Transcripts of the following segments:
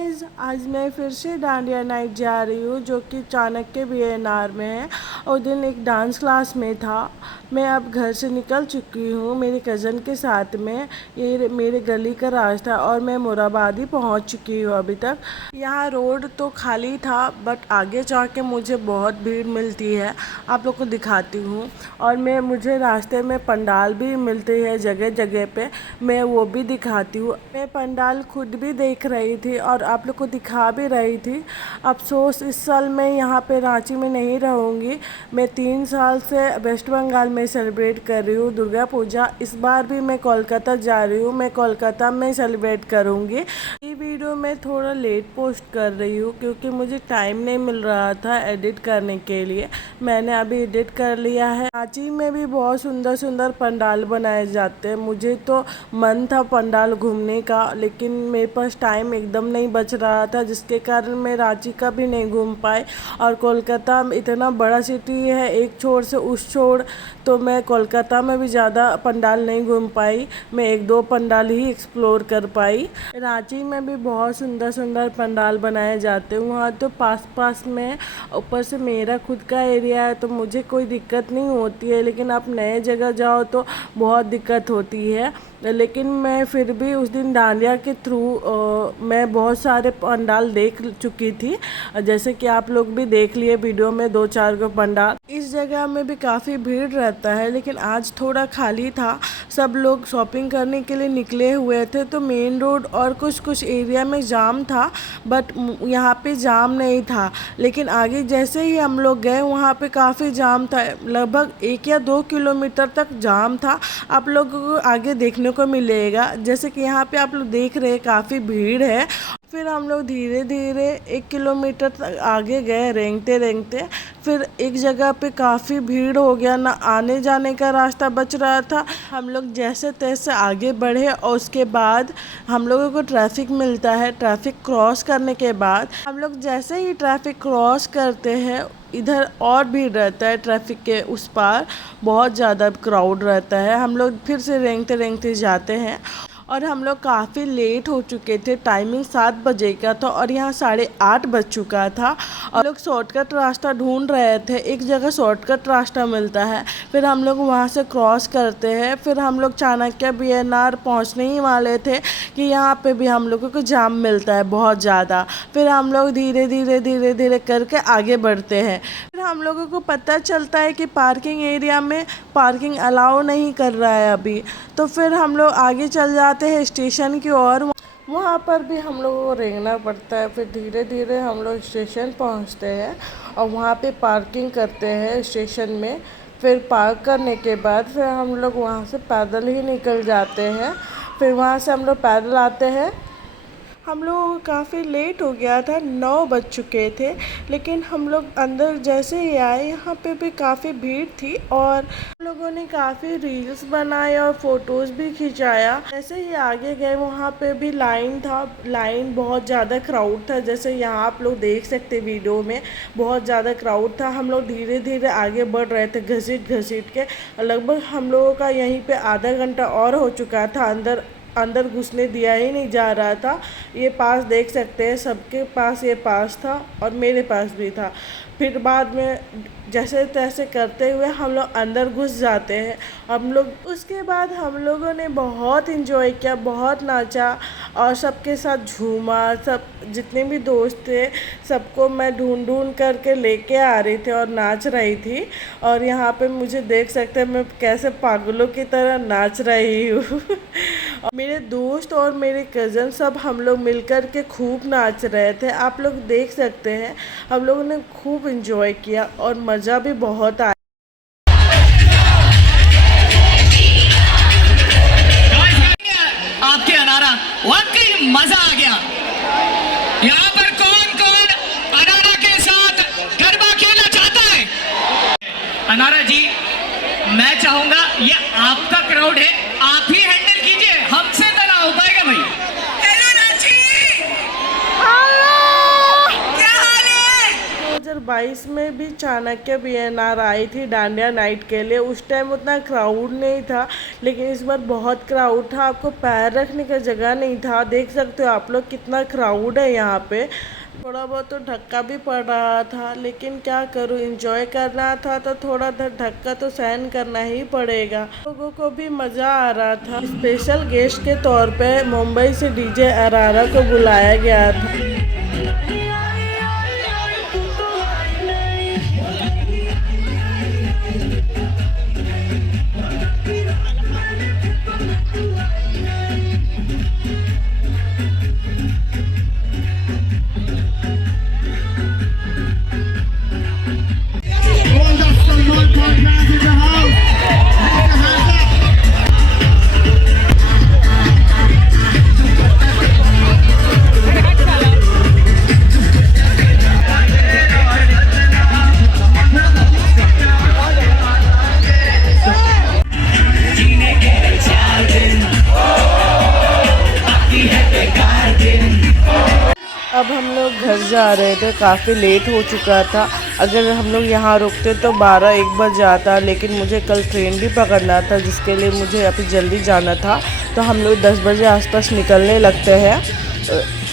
Guys, आज मैं फिर से डांडिया नाइट जा रही हूँ जो कि चाणक्य वीएनआर में है। और दिन एक डांस क्लास में था। मैं अब घर से निकल चुकी हूँ मेरे कज़न के साथ में। ये मेरे गली का रास्ता और मैं मुराबादी पहुँच चुकी हूँ अभी तक। यहाँ रोड तो खाली था बट आगे जाके मुझे बहुत भीड़ मिलती है। आप लोग को दिखाती हूँ। और मुझे रास्ते में पंडाल भी मिलते हैं जगह जगह पे, मैं वो भी दिखाती हूँ। मैं पंडाल खुद भी देख रही थी और आप लोग को दिखा भी रही थी। अफसोस इस साल मैं यहाँ पे रांची में नहीं रहूँगी। मैं 3 साल से वेस्ट बंगाल में सेलिब्रेट कर रही हूँ दुर्गा पूजा। इस बार भी मैं कोलकाता जा रही हूँ, मैं कोलकाता में सेलिब्रेट करूँगी। ये वीडियो मैं थोड़ा लेट पोस्ट कर रही हूँ क्योंकि मुझे टाइम नहीं मिल रहा था एडिट करने के लिए। मैंने अभी एडिट कर लिया है। रांची में भी बहुत सुंदर सुंदर पंडाल बनाए जाते हैं। मुझे तो मन था पंडाल घूमने का, लेकिन मेरे पास टाइम एकदम नहीं बच रहा था, जिसके कारण मैं रांची का भी नहीं घूम पाई। और कोलकाता इतना बड़ा सिटी है, एक छोर से उस छोर, तो मैं कोलकाता में भी ज़्यादा पंडाल नहीं घूम पाई। मैं 1-2 पंडाल ही एक्सप्लोर कर पाई। रांची में भी बहुत सुंदर सुंदर पंडाल बनाए जाते हैं। वहाँ तो पास पास में, ऊपर से मेरा खुद का एरिया है तो मुझे कोई दिक्कत नहीं होती है, लेकिन आप नए जगह जाओ तो बहुत दिक्कत होती है। लेकिन मैं फिर भी उस दिन डांडिया के थ्रू मैं बहुत सारे पंडाल देख चुकी थी, जैसे कि आप लोग भी देख लिए वीडियो में 2-4 को पंडाल। इस जगह में भी काफ़ी भीड़ रहता है, लेकिन आज थोड़ा खाली था। सब लोग शॉपिंग करने के लिए निकले हुए थे, तो मेन रोड और कुछ कुछ एरिया में जाम था, बट यहाँ पे जाम नहीं था। लेकिन आगे जैसे ही हम लोग गए वहाँ पे काफ़ी जाम था, लगभग 1 या 2 किलोमीटर तक जाम था। आप लोगों को आगे देखने को मिलेगा, जैसे कि यहाँ पे आप लोग देख रहे हैं काफ़ी भीड़ है। फिर हम लोग धीरे धीरे 1 किलोमीटर तक आगे गए रेंगते रेंगते। फिर एक जगह पे काफ़ी भीड़ हो गया, ना आने जाने का रास्ता बच रहा था। हम लोग जैसे तैसे आगे बढ़े और उसके बाद हम लोगों को ट्रैफिक मिलता है। ट्रैफिक क्रॉस करने के बाद हम लोग जैसे ही ट्रैफिक क्रॉस करते हैं, इधर और भीड़ रहता है। ट्रैफिक के उस पार बहुत ज़्यादा क्राउड रहता है। हम लोग फिर से रेंगते रेंगते जाते हैं और हम लोग काफ़ी लेट हो चुके थे। टाइमिंग 7 बजे का था और यहाँ 8:30 बज चुका था। और लोग शॉर्टकट रास्ता ढूंढ रहे थे, एक जगह शॉर्टकट रास्ता मिलता है, फिर हम लोग वहाँ से क्रॉस करते हैं। फिर हम लोग चाणक्य वीएनआर पहुँचने ही वाले थे कि यहाँ पे भी हम लोगों को जाम मिलता है बहुत ज़्यादा। फिर हम लोग धीरे धीरे धीरे धीरे करके आगे बढ़ते हैं। फिर हम लोगों को पता चलता है कि पार्किंग एरिया में पार्किंग अलाउ नहीं कर रहा है अभी। तो फिर हम लोग आगे चल जाते हैं स्टेशन की ओर। वहाँ पर भी हम लोगों को रेंगना पड़ता है। फिर धीरे धीरे हम लोग स्टेशन पहुँचते हैं और वहाँ पे पार्किंग करते हैं स्टेशन में। फिर पार्क करने के बाद फिर हम लोग वहाँ से पैदल ही निकल जाते हैं। फिर वहाँ से हम लोग पैदल आते हैं। हम लोग काफ़ी लेट हो गया था, 9 बज चुके थे, लेकिन हम लोग अंदर जैसे ही आए यहाँ पे भी काफ़ी भीड़ थी और हम लोगों ने काफ़ी रील्स बनाए और फ़ोटोज़ भी खिंचाया। जैसे ही आगे गए वहाँ पे भी लाइन था, लाइन बहुत ज़्यादा क्राउड था, जैसे यहाँ आप लोग देख सकते वीडियो में बहुत ज़्यादा क्राउड था। हम लोग धीरे धीरे आगे बढ़ रहे थे घसीट घसीट के। लगभग हम लोगों का यहीं पे आधा घंटा और हो चुका था, अंदर घुसने दिया ही नहीं जा रहा था। ये पास देख सकते हैं, सबके पास ये पास था और मेरे पास भी था। फिर बाद में जैसे तैसे करते हुए हम लोग अंदर घुस जाते हैं। हम लोग उसके बाद हम लोगों ने बहुत इन्जॉय किया, बहुत नाचा और सबके साथ झूमा। सब जितने भी दोस्त थे सबको मैं ढूंढ ढूंढ करके लेके आ रही थी और नाच रही थी। और यहाँ पे मुझे देख सकते हैं मैं कैसे पागलों की तरह नाच रही हूँ। मेरे दोस्त और मेरे कज़न सब हम लोग मिलकर के खूब नाच रहे थे, आप लोग देख सकते हैं। हम लोगों ने खूब इन्जॉय किया और मज़ा भी बहुत आया। आपके अनारा वाकई मजा आ गया। यहाँ पर कौन कौन अनारा के साथ गरबा खेलना चाहता है? अनारा जी, मैं चाहूंगा ये आपका क्राउड है, आप ही हैंडल कीजिए, हमसे तो ना हो पाएगा भाई। हेलो नाची, क्या हाल है? 2022 में भी चाणक्य बीएनआर आई थी डांडिया नाइट के लिए। उस टाइम उतना क्राउड नहीं था, लेकिन इस बार बहुत क्राउड था। आपको पैर रखने का जगह नहीं था। देख सकते हो आप लोग कितना क्राउड है यहाँ पे। थोड़ा बहुत तो धक्का भी पड़ रहा था, लेकिन क्या करूँ, एंजॉय करना था तो थोड़ा धक्का तो सहन करना ही पड़ेगा। लोगों को भी मज़ा आ रहा था। स्पेशल गेस्ट के तौर पे मुंबई से डीजे अरारा को बुलाया गया था। अब हम लोग घर जा रहे थे, काफ़ी लेट हो चुका था। अगर हम लोग यहाँ रुकते तो 12-1 बज जाता, लेकिन मुझे कल ट्रेन भी पकड़ना था जिसके लिए मुझे अभी जल्दी जाना था। तो हम लोग 10 बजे आसपास निकलने लगते हैं।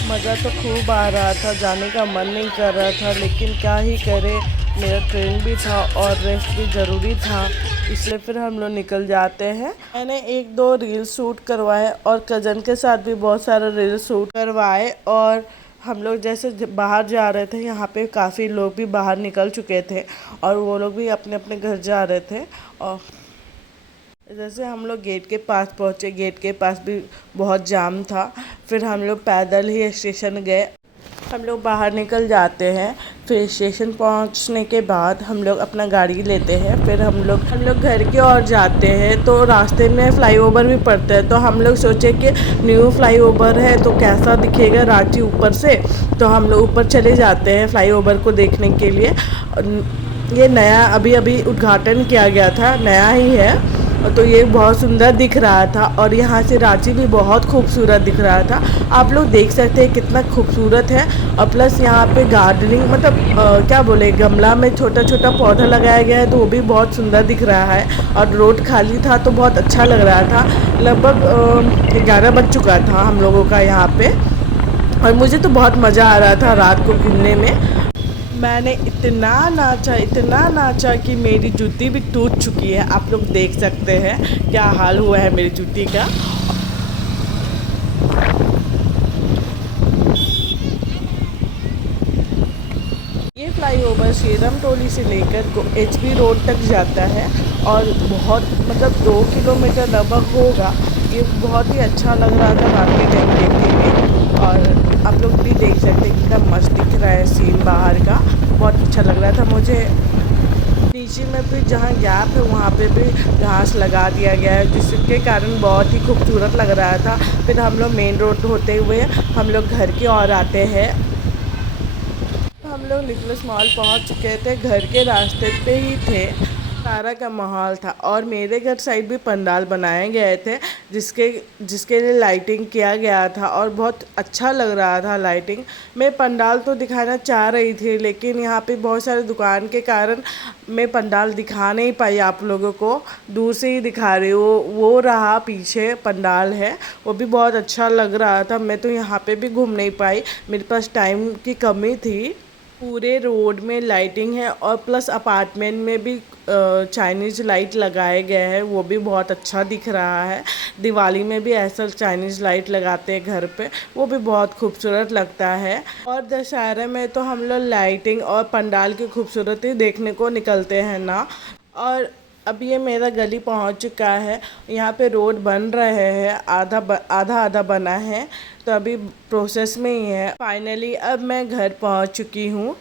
मज़ा तो खूब आ रहा था, जाने का मन नहीं कर रहा था, लेकिन क्या ही करें, मेरा ट्रेन भी था और रेस्ट भी ज़रूरी था, इसलिए फिर हम लोग निकल जाते हैं। मैंने 1-2 रील शूट करवाए और कज़न के साथ भी बहुत सारे रील शूट करवाए। और हम लोग जैसे बाहर जा रहे थे, यहाँ पे काफ़ी लोग भी बाहर निकल चुके थे और वो लोग भी अपने अपने घर जा रहे थे। और जैसे हम लोग गेट के पास पहुँचे, गेट के पास भी बहुत जाम था। फिर हम लोग पैदल ही स्टेशन गए। हम लोग बाहर निकल जाते हैं, फिर स्टेशन पहुंचने के बाद हम लोग अपना गाड़ी लेते हैं। फिर हम लोग घर की ओर जाते हैं, तो रास्ते में फ्लाईओवर भी पड़ता है। तो हम लोग सोचे कि न्यू फ्लाईओवर है तो कैसा दिखेगा रांची ऊपर से, तो हम लोग ऊपर चले जाते हैं फ्लाईओवर को देखने के लिए। ये नया अभी उद्घाटन किया गया था, नया ही है, तो ये बहुत सुंदर दिख रहा था। और यहाँ से रांची भी बहुत खूबसूरत दिख रहा था। आप लोग देख सकते हैं कितना खूबसूरत है। और प्लस यहाँ पे गार्डनिंग, मतलब क्या बोले, गमला में छोटा छोटा पौधा लगाया गया है, तो वो भी बहुत सुंदर दिख रहा है। और रोड खाली था तो बहुत अच्छा लग रहा था। लगभग 11 बज चुका था हम लोगों का यहाँ पे, और मुझे तो बहुत मज़ा आ रहा था रात को घूमने में। मैंने इतना नाचा कि मेरी जूती भी टूट चुकी है। आप लोग देख सकते हैं क्या हाल हुआ है मेरी जूती का। ये फ्लाईओवर श्रीराम टोली से लेकर एचबी रोड तक जाता है और बहुत, मतलब 2 किलोमीटर लगभग होगा। ये बहुत ही अच्छा लग रहा था रात के टाइम देखने में। और आप लोग भी देख सकते हैं कितना मस्त दिख रहा है सीन बाहर का, बहुत अच्छा लग रहा था मुझे। नीचे में भी जहाँ गैप है वहाँ पे भी घास लगा दिया गया है, जिसके कारण बहुत ही खूबसूरत लग रहा था। फिर हम लोग मेन रोड होते हुए हम लोग घर की ओर आते हैं। हम लोग निकोलस मॉल पहुँच चुके थे, घर के रास्ते पे ही थे। सारा का माहौल था और मेरे घर साइड भी पंडाल बनाए गए थे, जिसके लिए लाइटिंग किया गया था और बहुत अच्छा लग रहा था लाइटिंग। मैं पंडाल तो दिखाना चाह रही थी, लेकिन यहाँ पे बहुत सारे दुकान के कारण मैं पंडाल दिखा नहीं पाई आप लोगों को। दूर से ही दिखा रही हूँ, वो रहा पीछे पंडाल है, वो भी बहुत अच्छा लग रहा था। मैं तो यहाँ पे भी घूम नहीं पाई, मेरे पास टाइम की कमी थी। पूरे रोड में लाइटिंग है और प्लस अपार्टमेंट में भी चाइनीज़ लाइट लगाए गए हैं, वो भी बहुत अच्छा दिख रहा है। दिवाली में भी ऐसा चाइनीज़ लाइट लगाते हैं घर पे, वो भी बहुत खूबसूरत लगता है। और दशहरे में तो हम लोग लाइटिंग और पंडाल की खूबसूरती देखने को निकलते हैं ना। और अब ये मेरा गली पहुंच चुका है, यहाँ पे रोड बन रहे हैं, आधा बना है, तो अभी प्रोसेस में ही है। फाइनली अब मैं घर पहुंच चुकी हूँ।